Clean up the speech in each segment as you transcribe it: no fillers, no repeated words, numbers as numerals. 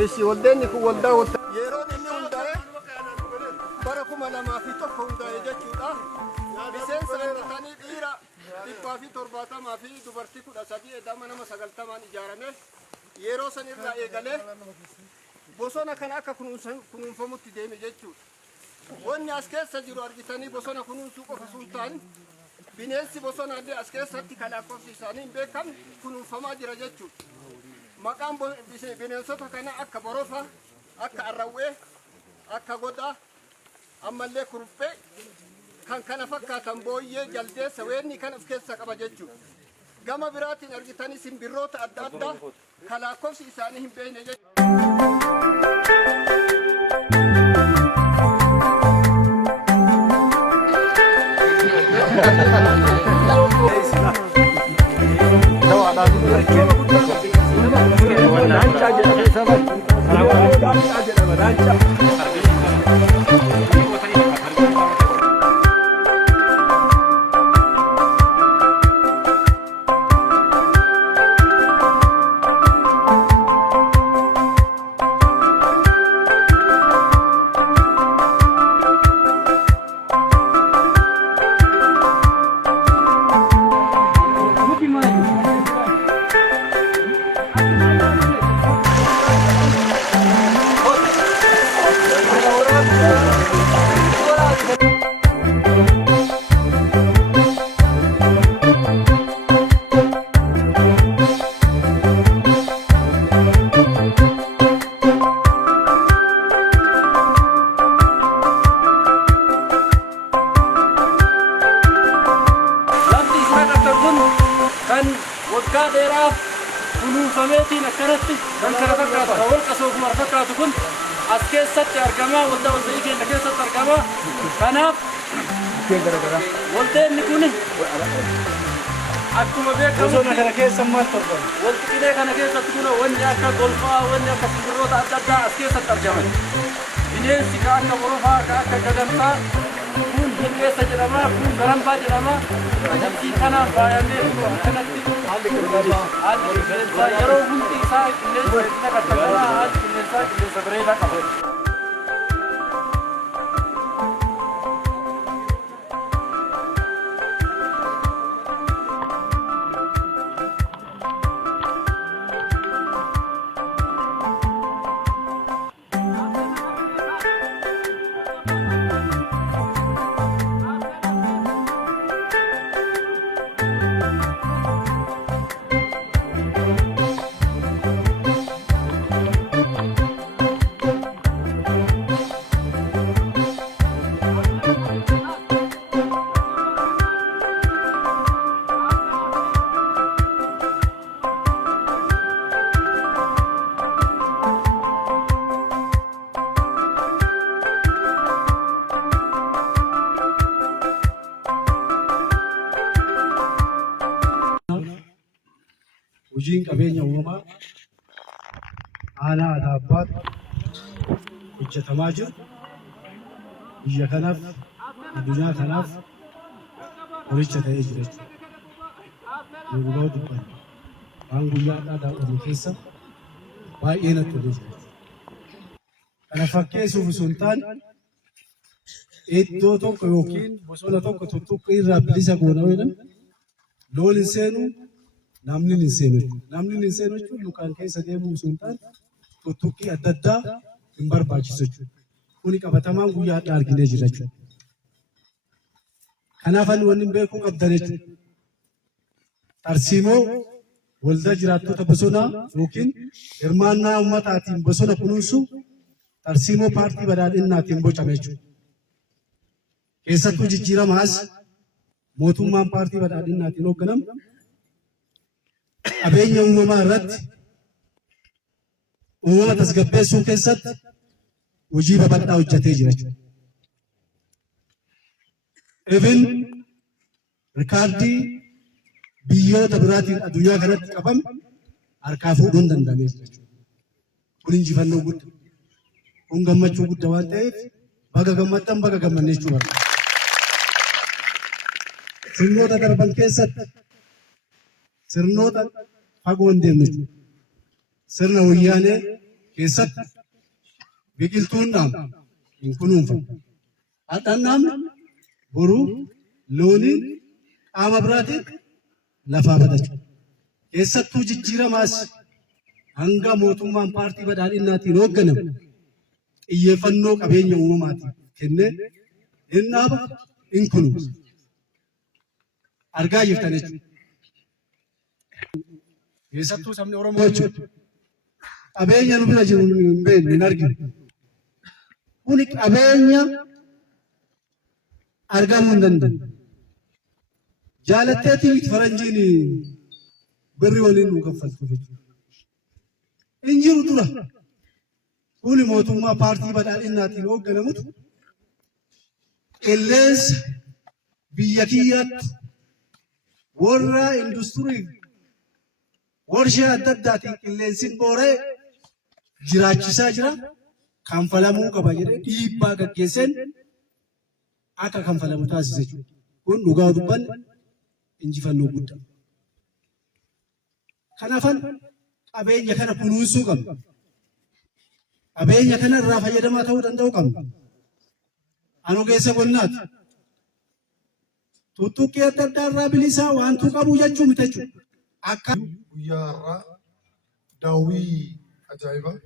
Eessi waldeenni kun waldaa wata. Yeroon inni hundaa'e bara 2001 hundaa'e jechuudha. Miseensa hidhatanii dhiira 170 fi dubartii 13 edama nama 90 ijaarame. Yeroo san irraa eegalee bosona kana akka kunuunfamutti deeme jechuudha. Wanni as keessa jiru argitanii bosona kunuunsuu qofa sun ta'an bineensi bosona illee as keessatti kan lakkoofsi isaanii hin beekamne kunuunfamaa jira jechuudha. Maqaan bineensota kana akka borofa, akka arrawwee, akka godaa, ammallee kuruphee kan kana fakkaatan booyyee jaldeessa weenni kan of keessa qaba jechuudha. Gama biraatiin argitanii simbirroota adda addaa kan lakkoofsi isaanii hin beekne jechuudha. kunuunfameetiin akkanatti kan kana fakkaatu kan holqa soofumar fakkaatu kun as keessatti argama waldaa waltajjii keenya keessatti argama. Kanaaf waldeenni kun akkuma beekamu bosona kana keessa maal torban walqilee kana keessatti kun wanni akka golfaa wanni akka simbirroota adda addaa as keessatti argaman. Bineensi ka akka borofaa ka akka gadamsaa kun hirreessa jedhama kun garambaa jedhama. Ajabsii kanaan faayamee akkanatti haalli qilleensaa yeroo hundi isaa qilleensa inni qaqqabaa haalli qilleensaa qilleensa bareedaa qaba. Hojiin qabeenya uumamaa aanaa Ataabbaatti hojjetamaa jiru biyya kanaaf addunyaa kanaaf qoricha ta'ee jira jechuudha. Yeroo dubbannu waan guyyaadhaa daawwannu keessa baay'ee natti tolee jira. Kana fakkeessuuf osoo hin taane iddoo tokko yookiin bosona tokko tuttuqqii irraa bilisa goona jedhan loon hin seenu. Namni hin seenu jechuun lukaan keessa deemuu osoo hin taane tuttuqqii adda addaa hin barbaachisu jechuudha. Kuni qabatamaan guyyaadhaa arginee jira jechuudha. Kanaaf ani wanni beekuu qabdan jechuudha. Tarsiimoo waldaa jiraattota bosonaa yookiin hirmaannaa uummataatiin bosona kunuunsu tarsiimoo paartii badhaadhinnaatiin bocame jechuudha. Keessattuu jijjiiramaas mootummaan paartii badhaadhinnaatiin hoogganamu qabeenya uumamaa irratti uumama tasgabbeessuu keessatti hojii babal'aa hojjetee jira jechuudha. Even rikaardii biyyoota biraatiin addunyaa kanatti qabame harkaa fuudhuun danda'amee jira jechuudha. Kun injifannoo guddaa, kun gammachuu guddaa waan ta'eef baga gammaddan baga gammanne jechuudha. Sirnoota darban keessatti sirnoota fagoo hin deemne jechuudha. Sirna wayyaanee keessatti biqiltuun dhaamu hin kunuunfamu. Hadhaan boruu looniin qaama biraatiin lafaa badachuu. Keessattuu jijjiiramaas hanga mootummaan paartii badhaadhinaatiin hoogganamu xiyyeeffannoo qabeenya uumamaatiin kennee hin dhaaba hin kunuunsa. Argaa jirtan jechuudha. Keessattuu sabni Oromoo jechuudha. Qabeenya nu bira jiru hin beeknu hin arginu. Kuni qabeenya argamuu hin danda'u. Jaalatteetii faranjiin birri waliin nu kaffaltu jechuudha. Injiru dura kuni mootummaa paartii badhaadhinaatiin hoogganamutu qilleensa biyya kiyyaatti warra industirii warshaa adda addaatiin qilleensiin booree jiraachisaa jira. Kanfalamuu qaba jedhee dhiibbaa gaggeesseen akka kanfalamu taasise jechuudha. Kun dhugaa dubbanne injifannoo guddaa. Kanaafan qabeenya kana kunuunsuu qabna. Qabeenya kana irraa fayyadamaa ta'uu danda'uu qabna. Anu keessa qonnaati. Tuttuqqii adda addaa irraa bilisaa waantuu qabu jechuu miti jechuudha. Akka guyyaa irraa daawwii ajaa'ibaa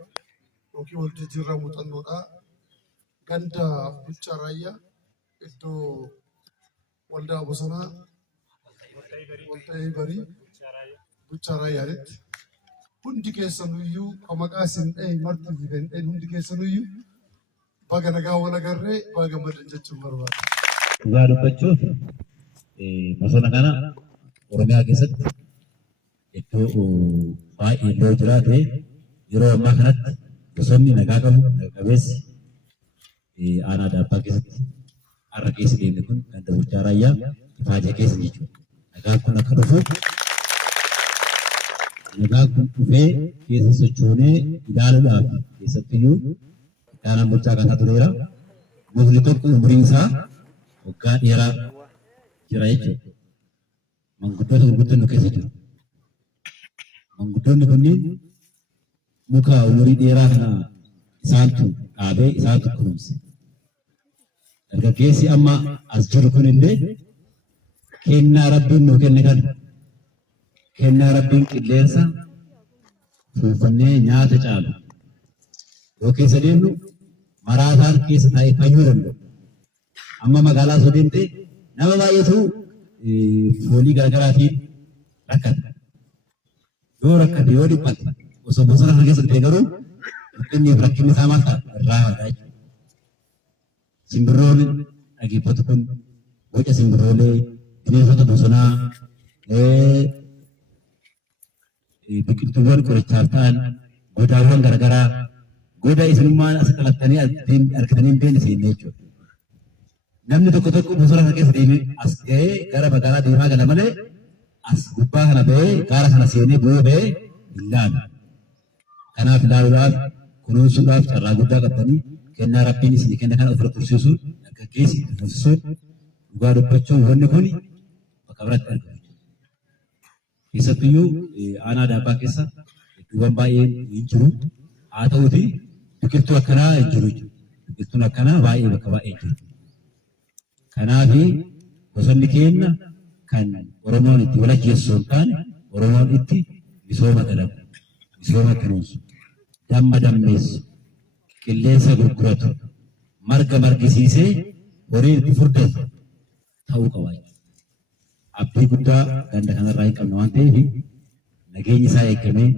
yookiin wal jijjiirraa muuxannoodhaa ganda bulchaa raayyaa iddoo waldaa bosonaa walta'ii barii bulchaa raayyaatti hundi keessanuyyuu maqaa isin dha'e marti kan dha'e hundi keessanuyyuu baga nagaa wal agarree baga gammadan jechuun barbaada. Dhugaa dubbachuuf bosona kana Oromiyaa keessatti iddoo baay'ee iddoo jiraate yeroo ammaa kanatti bosonni nagaa qabu naga qabeessi aanaa Daabbaa keessatti har'a keessa deemne kun ganda bulchaa raayyaa Ifaajee keessa jechuudha. Nagaan kun akka dhufu nagaan kun dhufee keessa sochoonee ilaaluudhaaf keessattiyyuu ittaanaan bulchaa kanaa tureera. Mukni tokko umuriin isaa waggaa dheeraa jira jechuudha. Manguddoota gurguddoon nu keessa jiru. Manguddoonni kunniin muka umurii dheeraa kana isaantu dhaabee isaantu kunuunse. Dargaggeessi amma as jiru kunillee kennaa Rabbiin nuu kenne kana kennaa Rabbiin qilleensa fuufannee nyaata caalu yoo keessa deemnu maraataan keessa taa'ee fayyuu danda'u. Amma magaalaa osoo deemte nama baay'eetu foolii garaagaraatiin rakkata. Yoo rakkate yoo dhiphate osoo bosona kana keessa dhufee garuu rakkinni isaa maal ta'a irraa wadaa jechuudha. Simbirroon dhaggeeffatu kun boca simbirroolee bineensota bosonaa biqiltuuwwan qorichaaf ta'an godaawwan garaagaraa goda isinummaan as qalattanii argatanii hin beekne seenne jechuudha. Namni tokko tokko bosona kana keessa deemee as ga'ee gara magaalaa deemaa gala malee as gubbaa kana ba'ee gaara kana seenee bu'ee ba'ee hin laalu. Kanaaf ilaaluudhaaf kunuunsuudhaaf carraa guddaa qabdanii kennaa Rabbiin isin kenna kana ofirra tursiisuun dargaggeessi tursiisuun dhugaa dubbachuun wanni kun bakka biratti argamu. Keessattiyyuu aanaa Daabbaa keessa iddoowwan baay'een hin jiru. Haa ta'uuti biqiltuu akkanaa hin jiru jechuudha. Biqiltuun akkanaa baay'ee bakka baay'ee jiru. Kanaaf bosonni keenya kan Oromoon itti walajjeessu hin taane Oromoon itti misooma dalagu, misooma kunuunsu, damma dammeessu, qilleensa gurguratu, marga margisiisee horii itti furdatu ta'uu qaba. Abdii guddaa ganda kanarraa hin qabne waan ta'eef nageenyi isaa eegamee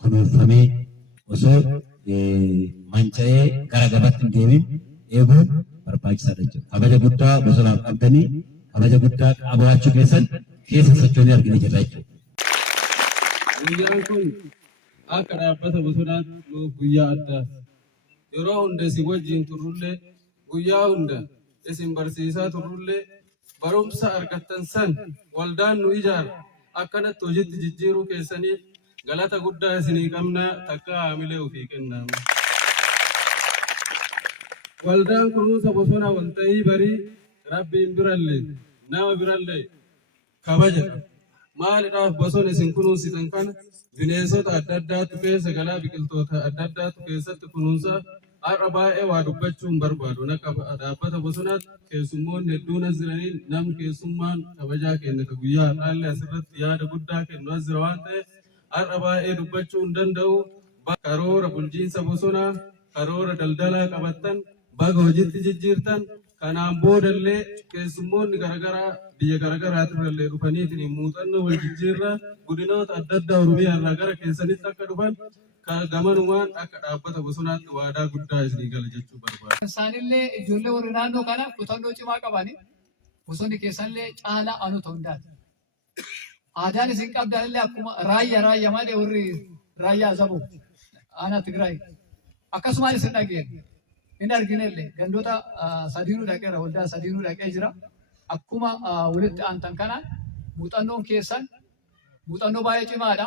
kunuunfamee osoo manca'ee gara gabaatti hin deemin eeguun barbaachisaadha jechuudha. Kabaja guddaa bosonaaf qabdanii kabaja guddaa qabaachuu keessan keessa sochoonii argina jirra jechuudha. Guyyaan kun akka dhaabbata bosonaatti nuuf guyyaa addaati. Yeroo hunda isin wajjin turrullee guyyaa hunda isin barsiisaa turrullee barumsa argattan san waldaan nu ijaara akkanatti hojiitti jijjiiruu keessaniif galata guddaa isinii qabna takka haamilee ofii kennamu. Waldaan kunuunsa bosona walta'ii barii Rabbiin birallee nama birallee kabaja. Maaliidhaaf bosona isin kunuunsitan kana bineensota adda addaatu keessa galaa biqiltoota adda addaatu keessatti kunuunsa har'a baay'ee waa dubbachuun barbaadu akka dhaabbata bosonaatti keessummoonni hedduun as jiraniin namni keessummaan kabajaa kenna guyyaa har'aallee asirratti yaada guddaa kennu as jira waan ta'eef har'a baay'ee dubbachuu hin danda'u karoora bulchiinsa bosonaa karoora daldalaa qabattan baga hojiitti jijjiirtan kanaan boodallee keessummoonni garaagaraa biyya garaagaraatirrallee dhufaniitiin muuxannoo wal jijjiirraa godinoota adda addaa Oromiyaa irraa gara keessanitti akka dhufan gamanumaan akka dhaabbata bosonaatti waadaa guddaa isinii gala jechuu barbaada. Isaanillee ijoollee warri naannoo kana kutannoo cimaa qabani bosonni keessanillee caalaa anu ta'uu danda'a. Aadaan isin qabdanillee akkuma raayyaa malee warri raayyaa zabu aanaa Tigraay akkasumaan isin dhageenya. Inni arginellee gandoota sadiinuu dhaqeera waldaa sadiinuu dhaqee jira. Akkuma walitti aantan kanaan muuxannoon keessan muuxannoo baay'ee cimaadha.